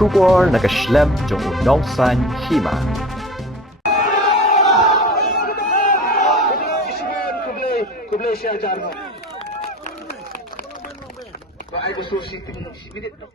Shubor nakaslem jong unongsan hima.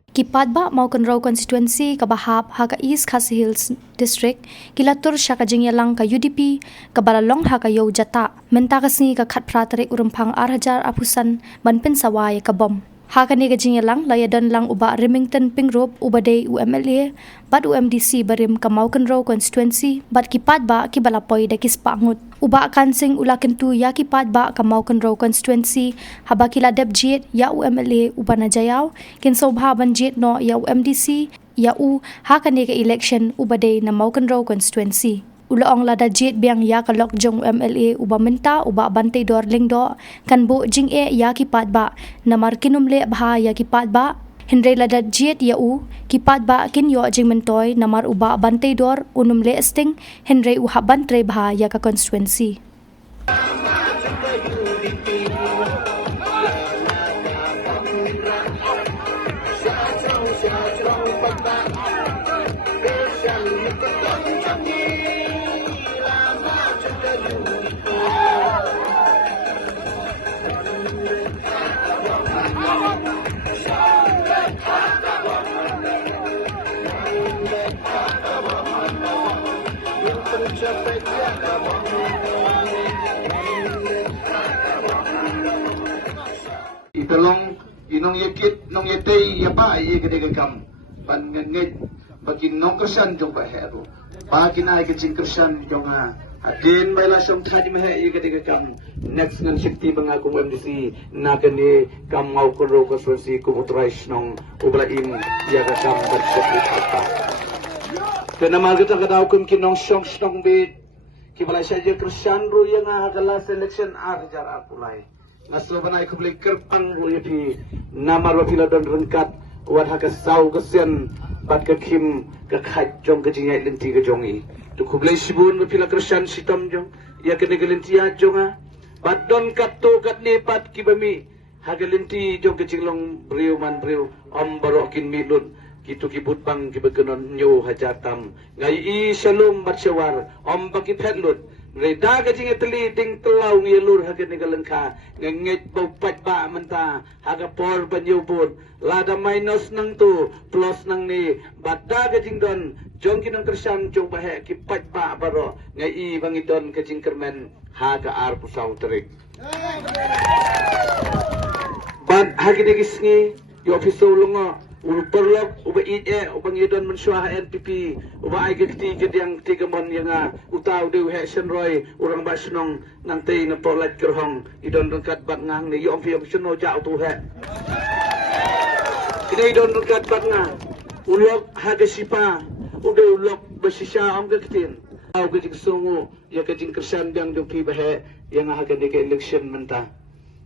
Kipadba Maukanraw constituency kabahap haka East Khasi Hills district kilatur siya ka jingyalang ka UDP kabalalong haka Yo Jata menta kasni ka khatpratare urumpang arhajar apusan banpin saway kabom haka ni ka jingyalang layadan lang uba Remington Pingrop ubade UMLA bad UMDC barim ka Maukanraw constituency bad kipadba kibalapoy da kispangut uba kansing ulaken tu ya kipadba ka Maukanraw constituency haba kila debjit ya UMLA uba na jayaw kinsobha banjit no ya UMDC ya u haka ni ka election ubade na Maukanraw constituency ulaong lada jit biang ya kalok jong MLA uba menta uba bantay dorling do kan bu jing e ya kipadba namar kinumle bha ya kipadba Henry lada jit ya u kipadba kin yo jing mentoy namar uba bantay dor unumle esting Henry uha bantre bha ya ka constituency Italong inong yakit nong yatay yapa iya kadagagam pangangit bagin nong kersan jong bahero bagin ay kacing kersan jong adin may lasong tadi mahe iya kadagagam next ngan shakti bang akong MDC nakan ni kam Maukanraw constituency kumutrais nong ublain iya kakam bersyakti apa kena magata kadaw kum kinong syong nong bit kibalay siya kersan ru yang hakala selection arjar apulay Naso banay kubli kerpang uyapi namar wapila don rengkat wat haka sau kesian bat ke kim ke khat jong ke jingay lenti ke jongi tu kubli sibun wapila kersan sitam jong ya ke negelentia jonga bat don kat to kat nepat kibami haka lenti jong ke jinglong briu man briu om barokin milun kitu kibut bang kibegenon nyu hajatam ngai i shalom bat syawar om baki phetlut Reda ka jing itali ting telaw ngilur haga nigalengka ngengit paupat ba menta haga por panyubun lada minus nang tu plus nang ni bada ka jing don jong kinong kersan jong bahe kipat ba baro ngai bangidon ka jing kermen haga ar pusaw terik bad haga digisngi yo ofiso lungo Ulperlok uba ije ubang yedon mensyuah NPP uba ay gakti yang tiga mon yang utaw dew heksen roy urang basnong nanti na polat kerhong idon rengkat bat ngang ni yom fiom suno jau tu he kini idon rengkat bat ngang ulok haga sipa ude ulok basisya om gaktin aw gajing sungu ya gajing kersan yang dupi bahe yang haga deke election menta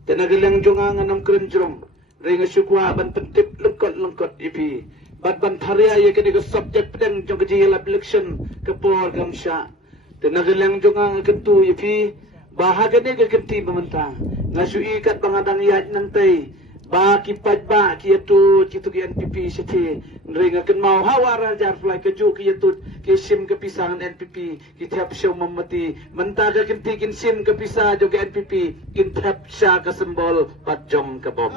tenagalang jonga nganam kerenjrong Ringa syukwa ban pentip lengkot ipi. Bat ban tharia ye kini ke subjek pedang jong kejila election ke por gamsya. Tenagalang jonga kentu ipi bahaga ni ke kenti pementah. Ngasui kat bangadang yat nantai. Ba kipat ba kiatu citu ki NPP siti. Ringa ken mau hawara jar fly keju ki yatut ki sim ke pisangan NPP ki tiap show memati. Mentah ke kenti kin sim ke pisah jong ke NPP kin tiap sya ke sembol pat jom ke bom.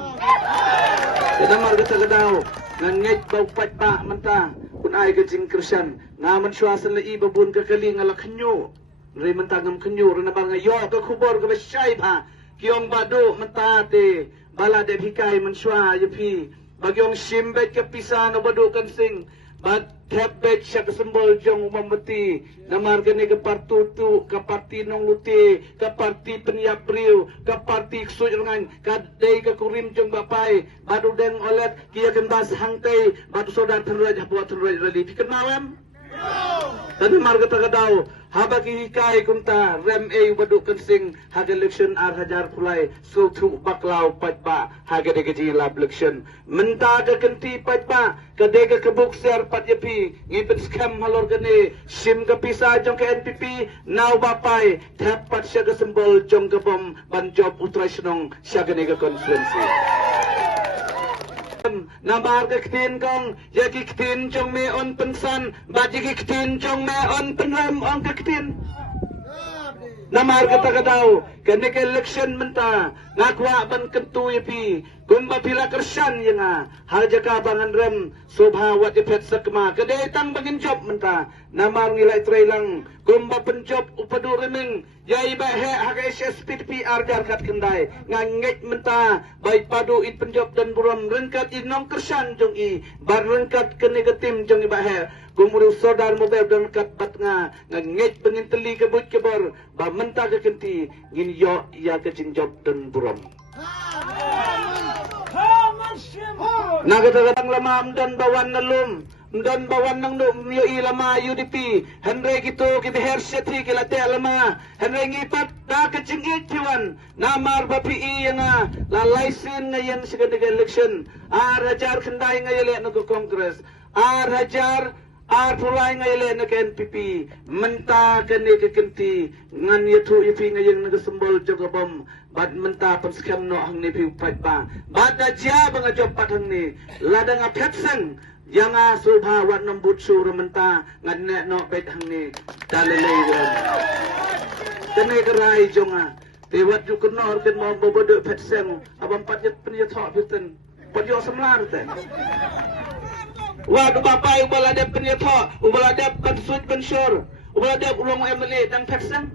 Kita marga tagadaw ngangit bau pat ba mentah kun ay ke jing kersan ngaman syuasan lai babun ke kali ngala kenyo. Ri mentah ngam kenyo rena bang yo ke kubor ke besyai ba kiong badu mentah te bala de hikai mensyua yepi bagyong simbet ke pisan obado kansing bad tebet sya kesembol jong umamati namar gani ke partutu ke parti nong luti ke parti penyiap priu ke parti ksujangan ke dei ke kurim jong bapai badu deng olet kia kembas hangtai badu sodan terraj buat terraj rali pikenawam tadi marga tagadaw habagi hikai kumta rem e badu kansing haga election ar hajar pulai so tu baklaw patba haga de gaji lab election menta ka kenti patba ka de ka kabuk ser pat yapi ngipet scam halor gane sim ka pisa jong ka NPP now bapai tepat siya ka sembol jong ka bom ban job utrasnong siya gane ka constituency Namar ke ktin kong, ya ki ktin chong me on pensan, baji ki ktin chong me on penram on ke ktin. Namar kata kadau, kene ke election menta, ngakwa ban kentu yepi, kumba pila kersan yenga, hal jaka bangan rem, sobha wat ipet sakma, kedai tang bangin job menta, namar ngilai trailang, kumba penjob upadu remeng, yai ba he hak SSPTP arjar kat kendai, ngangit menta, bai padu it penjob dan buram rengkat inong kersan jong i, bar rengkat kene ketim jong i ba he, kumuru sodar mobil dan kat bat ngangit bangin teli kebut kebor, ba menta ke kenti, ngin yo ya ke job dan buram. Nagadang lamam dan bawan nalum dan bawan nang yo ilama UDP henry gitu kita herseti kila te alama henry ngipat da kecing itiwan namar bapi yang la laisin ngayon sa election rajar kendai ngayon na kongres rajar pulai ngayon na NPP menta kani kekenti ngan yatu ipi ngayon na sembol jogabom bad menta penskam no hang ni pi pat ba bad aja bang job pat hang ni ladang apetsen yang subha wat nombut sur menta ngan ne no pet hang ni dalele kene kerai jonga te wat ju kenor ken mo bodo petsen abang pat yet pen yet thok piten pat yo semlar te wa bapai ubala de pen yet thok ubala de pen sut pen sur ubala de ulong emle dang petsen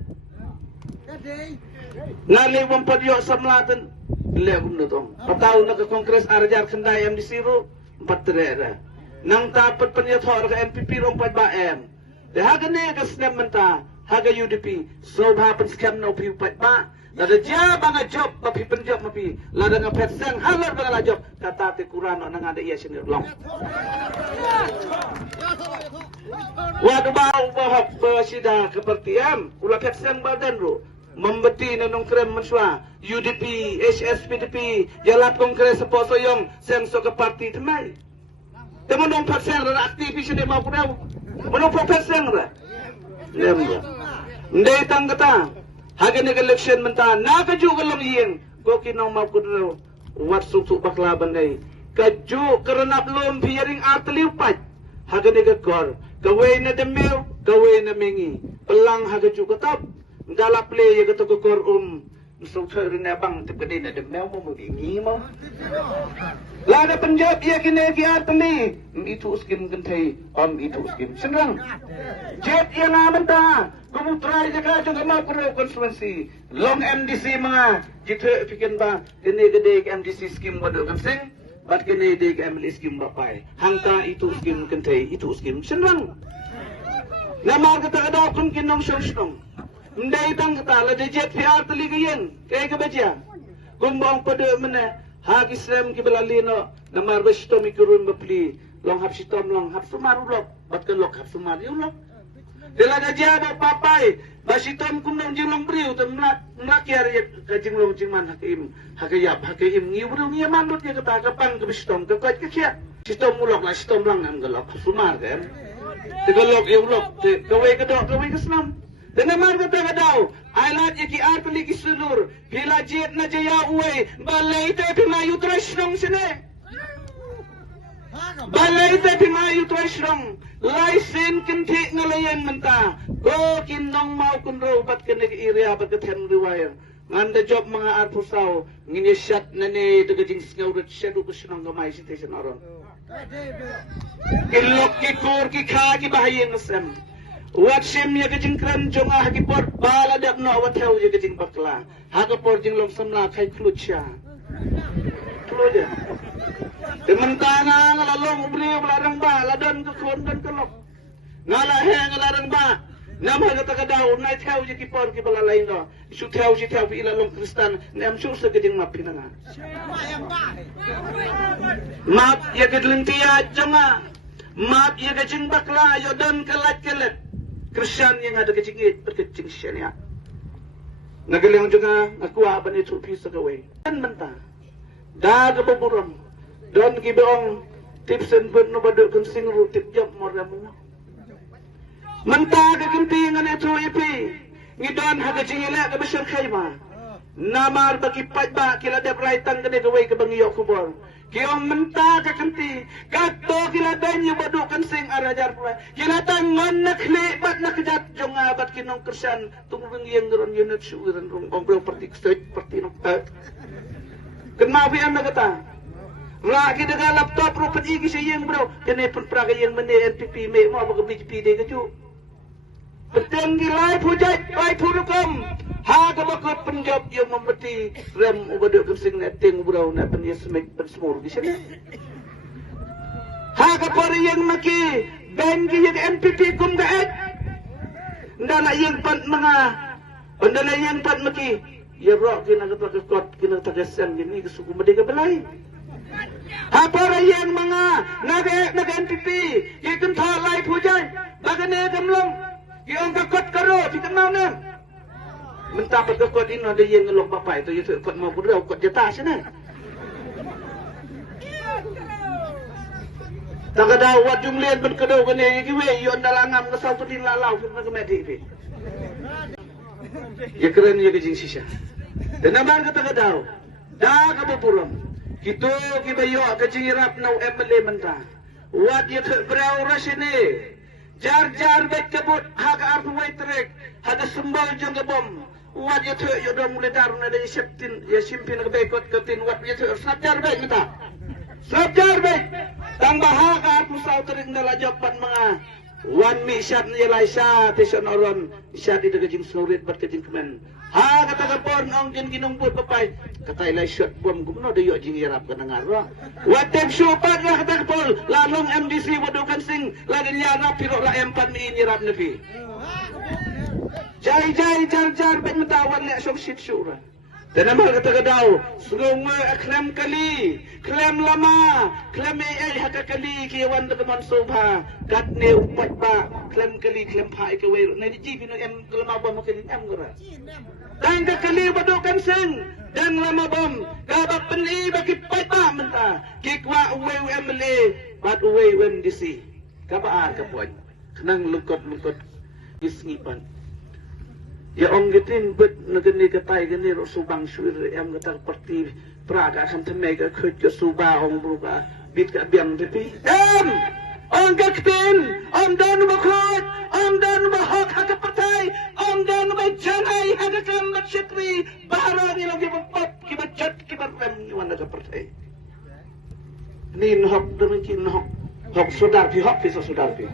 ngali wampad yo samlatan lewum nutong pataw na ke kongres arjar kendai MDC ro patre nang tapat penyathor ke NPP ro 4 ba em de hagane ke snap menta haga UDP so ba pen scam no pi 4 ba ada ja banga job papi penjob mapi lada ngapet sen halar banga job kata te kurano nang ada iya sini long wadu bau bahap bersida kepertian ulah pet sen badan ro membeti nanong krem menswa UDP SSPTP jalap kongres seposo yong senso ke parti temai temenong persen ra aktivis ni mau pudau menong persen ra lembra ndai tang kata hagen election menta na kaju galong yin ko kinong mau pudau wat susu baklaban dai kaju karena belum piring artliupat hagen gor gawe na demel gawe na mengi pelang hagaju ketap galap le ya kata kor so thirna bang te kade na demel mo ngi mo la da penjab ya kine ki atli itu skim kentai itu skim senang jet yang amenta kumutrai jaka jong ma pro konstituensi long MDC mga jithe pikin ba kene gede MDC skim wado kan sing bat kene de ML skim bapai hangta itu skim kentai itu skim senang nama kata kada kun kinong shong ndai tang kata la de jet PR tali gayen kay kabaja gumbong pada mana hak Islam ki belalino namar bestom ikurun bapli long hap sitom long hap sumaru lok bat ke lok hap sumar yu lok dela da jaba papai basitom kumnong jilong briu tem mlak yar kajing long jingman hakim hakayap hakim ngi bru ngi manut ya kata kapang ke bestom ke kaj ke sia sitom mulok la sitom lang am gelok sumar kan te gelok yu lok te gawe kedok gawe kesnam dengan marga tagadau, ailat iki artli kisulur, bila jet na jaya uwe, balai te pimayu trashrong sini. Balai te pimayu trashrong, laisen kentik ngalayan menta, go kinong mau kunro bat kene area bat kethen riwayar. Nganda job mga arpusaw, ngini syat nane degajing ngawrat syadu kusnong gamay station aron. Ilok ki kur ki kha ki bahayen nasem. Wat sim ya kejing kran jong hagi por bala dak no wat hau ya kejing bakla haga por jing lom samla khai klucha kluja tementana ngalalong ubri belarang ba ladon ke kon dan kelok ngala he ngalarang ba nam haga takadau nai thau ya ki por ki bala lain do su thau si thau ila long kristan nem su se kejing map pinanga map ya kedlentia jonga map ya kejing bakla yo dan kelat kelet Kristian yang ada kecingit berkecing syariat. Nagalang juga aku apa ni tupi segawai. Dan mentah. Dah kebuburam. Dan kibeong tipsen pun nubaduk kensing rutip job moramu. Mentah kegentingan itu ipi. Ngidon haga cingilak kebesar khaymah. Namar bagi pat ba kila dep raitan kene gawai ke bangiyok kubor. Kiong menta ka kanti. Kato kila danyo badukan sing arajar pula. Kila tangon na klibat na kajat jong abat kinong kersan. Tunggung yang geron unit syuran rong ombro parti state parti nong Kenapa yang nak kata? Lagi dengan laptop rupat igi siya yang bro. Kena pun praga yang mana NPP me mau baga BJP de keju. Bertenggi live hujat, live hurukam. Ha kabakot penjab yang membeti rem ubaduk kesing netting bro na pen yesmek pen semur di sana. Ha kapari yang maki banggi yang NPP kum gaet. Ndana yang pat mga ndana yang pat maki. Ya bro kena kata kena tagasan gini kesuku merdeka belai. Ha para yang mga naga NPP yang tha live hujat bagane gamlong yang kakot karo di kenal nem. Mentah berkekot ini ada yang ngelok bapak itu ya kot mau berdua kot jatah sana. Tak ada wat jumlian berkedau kene giwe yo ndalangam ngesau pedin lalau firman kemedi pi. Ya keren ya kejing sisa. Dan nabar kata kadau. Da ka pulang. Kita kibayo kejing irap nau MLA mentah. Wat ya berau rasine. Jar bet kebut hak artu waitrek. Hada sembal jong kebom. Wat ya tu yo dong mulai darun ada septin ya simpin ke bekot ketin wat ya tu sajar baik kita. Sajar baik. Tambah hak artu sautering dala japan mga wan mi syat ni laisa tison oron syat itu kejing surit ber kejing kemen. Ha kata kapon ong jin ginung put papai kata ilai syat bom gumno de yo jing yarap kenangar. Wat tem supat lah kata kapol lalong MDC wadukan sing ladin yarap piro la M4 mi yarap nepi. Jai jar bet metawan le sok sit syura. Dan amal kata kadau sungai aklam kali klam lama klam ai haka kali kiwan de man sobha kat ne upat ba klam kali klam phai ke we na ji pino em lama bom ke em gora dan ka kali badukan sing dan lama bom ka peni bagi pata menta kikwa we MLA bat we MDC ka ba ka poin kenang lukot isngipan. Ya om gitin bet negeni katai geni ro subang syuir em kata parti praga akan temega khut ke suba ong bruka bit ka biang tepi om gitin om dan bakhut om dan bahak hak partai om dan bajanai hak kam batri bahara ni lagi bapap ki bachat ki barem ni wana ka partai ni hok demikin hok sudar pi sudar pi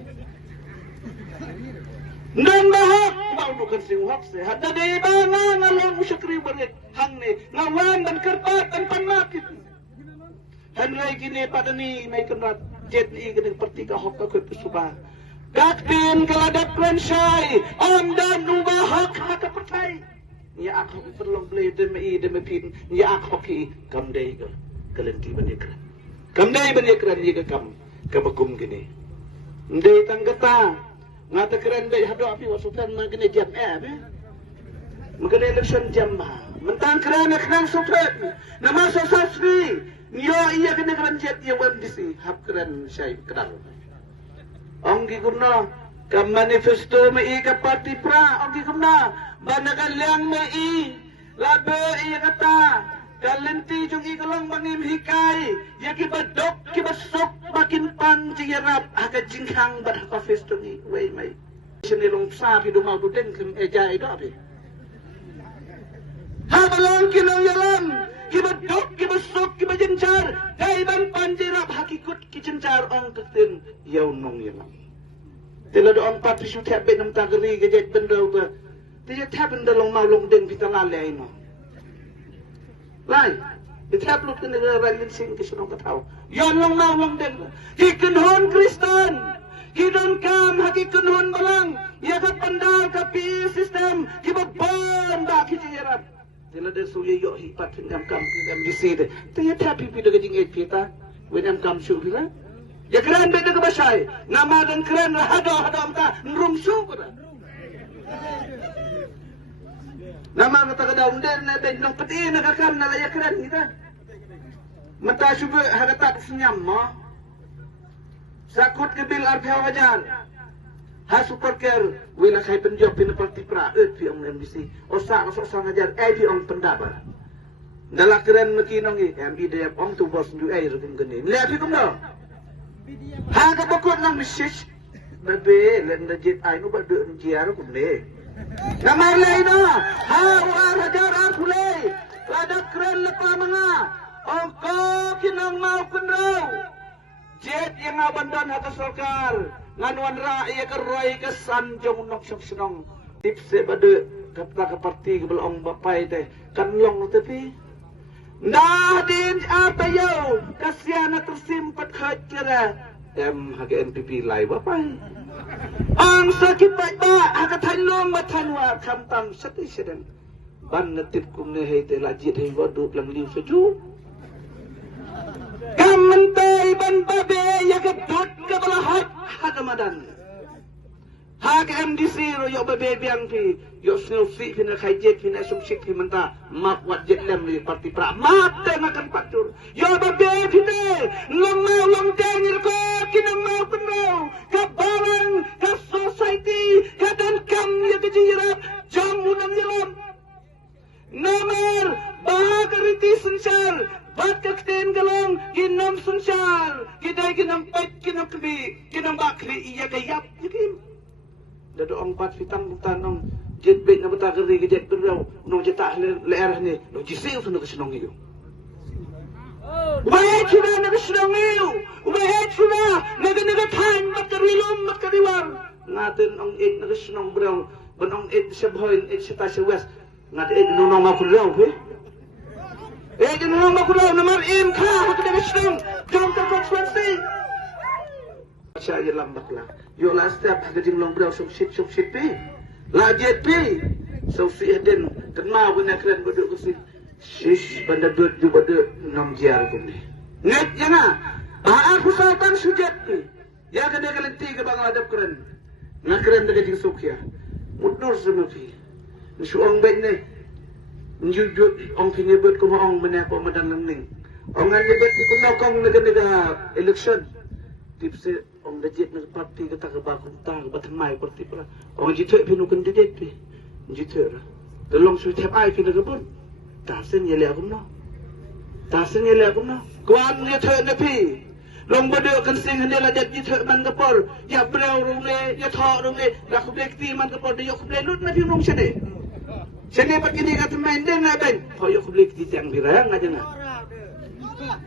dan bahak bau bukan sing hak sehat dari bana ngalong musyakri berit hang ni ngawan dan kerpat dan panakit hanrai kini pada ni mai kenat jet ni kene pertika hok ka kut suba gaktin kaladak kwensyai om dan ubah hak hak pertai ya aku perlu beli demi pin ya aku ki kamdai ke kalenti banekran kamdai banekran ni ke kam kabakum gini ndai tanggata ngata keren baik hado api wasukan magene jam magene election jam mentang keren sutret nama sosasri yo iya kene keren jet ya MDC hab keren syai kedal onggi gurna ka manifesto mai ka parti pra onggi gurna banakan liang mai labe iya kata kalenti jung ikolong mangim hikai ya kibadok kibasok makin pan jiyarap aga jinghang bar office to ni way mai sinilong sa pi dumau dudeng kem eja itu api ha balong kinong yalam kibadok kibasok kibajencar dai ban pan jirap hakikut kijencar ong ketin yaw nong yalam tela do on pat pisu tap bet nam tagari gejet bendo ba tiya tap bendalong maulong deng pitala le ino lai itap lut kene ralin sing kisunong kataw yon long na long den hikenhon Kristen hidon kam hakikenhon balang ya ka pandal ka pi system kibabon ba kijirap dila de suye yo hi pat ngam kam ngam diside te ya tapi pi de jing et pita wenam kam shu bila ya kran be de ka basai nama dan kran hado amta nrum su ko nama kata kada under na ben nang peti na kakam na layak keren kita mata syubu hadatat senyam mo sakut ke bil arpha wajan ha super care wila kai penjob pin parti pra pi ong MDC osa ngajar pi ong pendaba Dalam keren makinong ni, MBDF om tu bos ju ai rukum geni. Lihat hikum dah. Haga bakut nang message. Bebe, len legit ai nu badu jiar rukum ni. Namar lain dah. Ha, war hajar arkulai. Ada keren lepa mga. Ongko kinang mau kenrau. Jet yang abandan hata sorkar. Nganuan rakyat kerai kesan jong nok sok senong. Tips badu kata ke parti ke belong bapai teh. Kan long tapi. Nah din apa yo? Kasihan tersimpat khajar. Haga NPP lai bapai. Ang sakit baik haga thanlong mathanwa khamtam sati sedang. Ban natip kum ne hei te lajit hei wadu lang liu seju. Kamantai ban babe ya ke dot ke balahat hadamadan. Hak MDC ro yo babe biang pi yo snil si pina khajet pina sumsik pi menta map wat jet lem ni parti pra mat te makan patur yo babe pina long mau long dengir ko kinang mau penau ka barang ka society ka dan kam ya ke jirap jamunan yelam nomor bahagariti sensal bat kakten galong kinam sensal kidai kinam pet kinam kebi kinam bakri iya gayap yakin dado ang pat fitang butanong jet bet na bata gari jet benraw no jeta leerah ni no jiseu suno kesenong iyo ubay suna na kesenong iyo ubay suna naga tan mat karilom mat kariwar ngaten ang it na kesenong braw banong it sa boyn it sa tasya west ngat it no ma kulaw he no ma kulaw namar im ka hakda kesenong counter constituency saya lambat lah. Yo lah setiap hajim long brau sumsit pi. Lajet pi. So si den kena guna keren bodok kusi. Sis benda dut ju bodok nom jiar kundi. Nget jana. Aku sultan sujat pi. Ya kena kalenti ke bang ladap keren. Nak keren dekat jing sukya. Mudur sama pi. Nsu ong bet ne. Njujut ong pinye bet kuma ong menyapa madan lening. Ong nyebet ku nokong negara election. Tipse ong legit na parti kata ke bakun ta ke batamai parti pula ong jithe pinu kan dedet pi jithe ra telong su thep ai pinu ke pun ta sen yele akum no kwan ye the na pi long bodo kan sing hande la det jithe man ke por ya brau rung le ya tho rung le la khu blek ti man ke por de yo khu lut na pi rung sene pat kini kat main den na ben ho yo khu blek ti tang birang aja na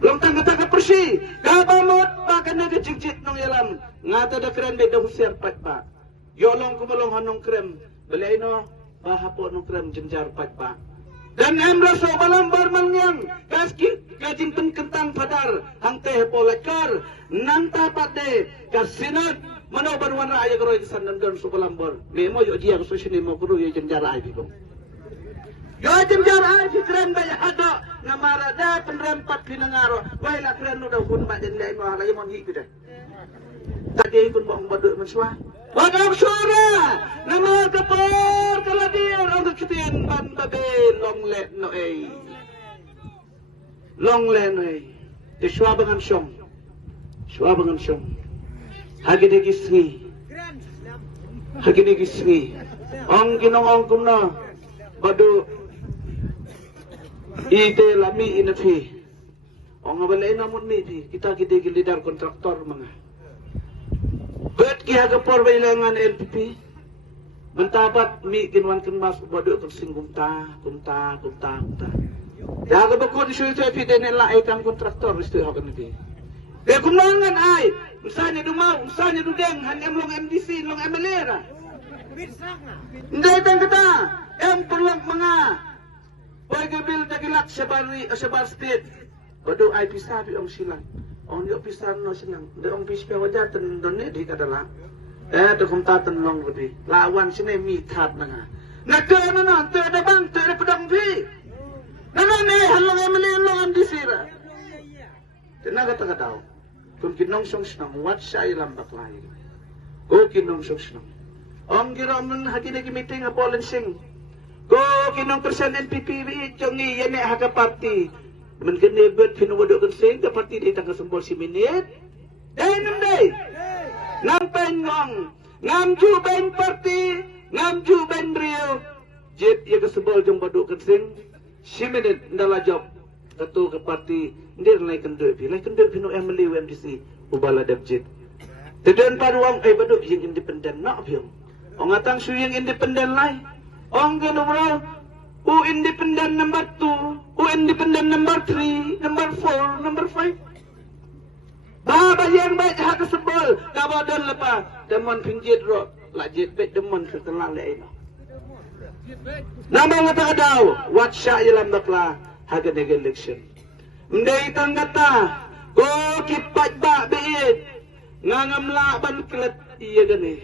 long tang kata persi kabamot pakan na jijit nong yalam ngata da keren be da husiar pat pa yo long kumalong hanong krem belai no bahapo nong krem jenjar pat pa dan emra so balam barman yang kaski gajing pen kentang padar hang teh polakar nanta pade kasinat mano barwan raya gro kesan dan so balam bar memo yo dia so sini mo guru yo jenjar ai bibong yo jenjar ai fikren ba ada namara da penrempat pinangaro wai la keren no da hun ba den lai mo la yamon hi pida tadi pun bang baduk mensua wadam suara nama kapor kaladir untuk ketien ban babe long le no de shwa bangan shong hagi de gisni ong ginong ong kumna badu ite lami inafi ong abalay namun mi kita lidar kontraktor mga bet ki haga por bailangan LPP mentapat mi kinwan mas bodo kersing kumta ya ga bakod isu itu epiden la ay kang kontraktor istu hagan ni de kumangan ay misalnya dumaw misalnya dudeng hanyam long MDC long MLR ndai tang kata perlang mga bagi bil dagilat sabar state bodo ay pisabi ang silang ong yo pisan no silang de ong pis pe wajatan donne di kadala to kum tatan long lebih lawan sine mi that na na ke na na te da bang te pedang pi na ne halong emeli long disira tenaga taga daw kum kinong song snang wat sai lambak lai ko kinong song snang ong giramon hakide ki meeting a balancing ko kinong persen NPP jongi yene haka party men kene bet pinuwado kan sing ka parti di tangga sembol si minit nandai nampen ngong ngamju ben parti ngamju ben rio jet ya ka sembol jong badu kan sing si minit ndala job katu ke parti ndir lai kenduk no emily MDC ubala dabjit teden paruang baduk yang independen nak biang ongatang su yang independen lai ong ke nomor independent number 2 independent number 3 number 4 number 5 baba yang baik hak sebol kabadan lepas demon pinjit ro lajit baik demon setelah lain nama ngata adau wat sya dalam bakla haga nega election ndai tanggata go kipat ba beid ngangam la ban klet iya gani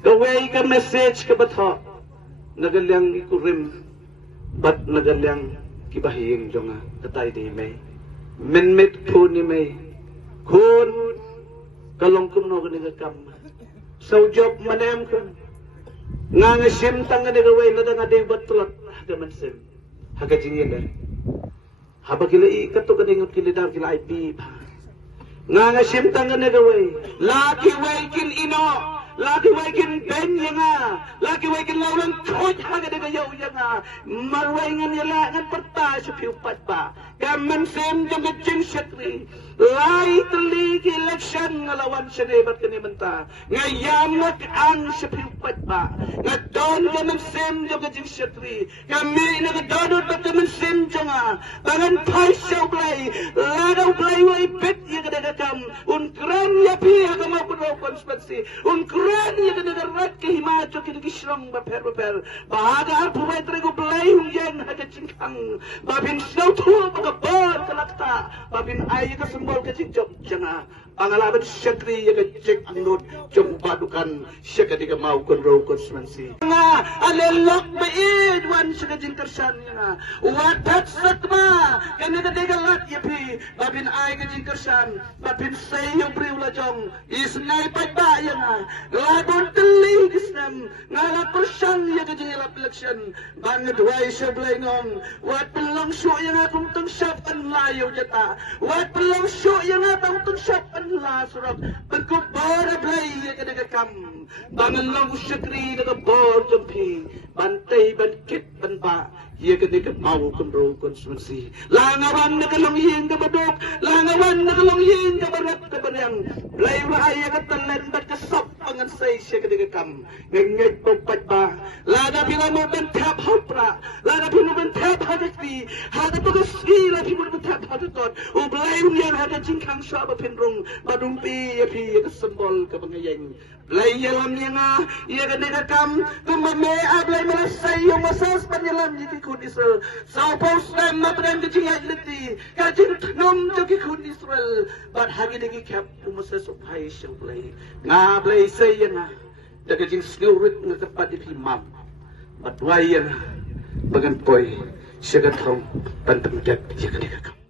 gawai ka message ka batho nagalyang ikurim bat nagalyang kibahing jonga tatay di may menmet po ni may kun kalong kuno gani kam so job manem kun nga sim tanga ni gaway na nga de batlat haga mansim haga jingin haba kila ikato ganingot kilidar kila IP nga sim tanga ni gaway laki way kin ino laki way kin ben nga laki way kin laulang kot haga de gayaw nga marway nga nila nga perta sa piupat ba kaman sim jong jing syatri lai teli election nga lawan siya na ibat kani menta nga yamot ang sa piupat ba nga don kaman sim jong jing syatri kami nagadodot ba kaman sim jong nga tangan pay siya blay ladaw blay way pit iya kadagakam unkran yapi haga mapunaw konspetsi unkran iya kadagarat kahimadyo kinagisrong baper bahaga arpumay trego blay huyan haga chingkang babin snow tuwa magabor kalakta babin ay kasembol kacing jom janga pangalaman syakri yang cek anut jom padukan syakadiga mau konro konsumensi nga alelok beid wan syakajing kersan nga wadat sakma kaniga degalat yapi babin ay kajing kersan babin sayo priwla jong isnay pagba nga labon teli isnam ngala persan ya kajing ilap election bangit way syablay ngong wat pelong syuk yang akong tungsyapan layo jata wat pelong syuk yang akong tungsyapan la surab berkubar ablay ya kadagakam bangalong syakri nagabor jompi bantay bankit banba ya kadagat mau kunro konsumensi langawan nakalonghin kabadok langawan nakalonghin kabarat kabaryang blay raaya katalan bat kasap pangan say siya kadagakam ngangit pagpat ba lada pinamo bantap hapra lada pinamo bantap hadakti hada pagasi la pinamo bantap hadatot ublay yan hada jingkang syaba pinrong madumpi ya pi kesembol kabangayang blay yalam niya nga iya kadagakam kumame ablay malasay yung masas panyalam niya kikun Israel sa upos na mabrang kajingay liti kajing tanong to kikun Israel but hagi nagi kap umasas upay siya blay nga blay say nga dagajing snowrit nga kapad ipimam but why nga bagan poy siya gatong pantamdap iya kadagakam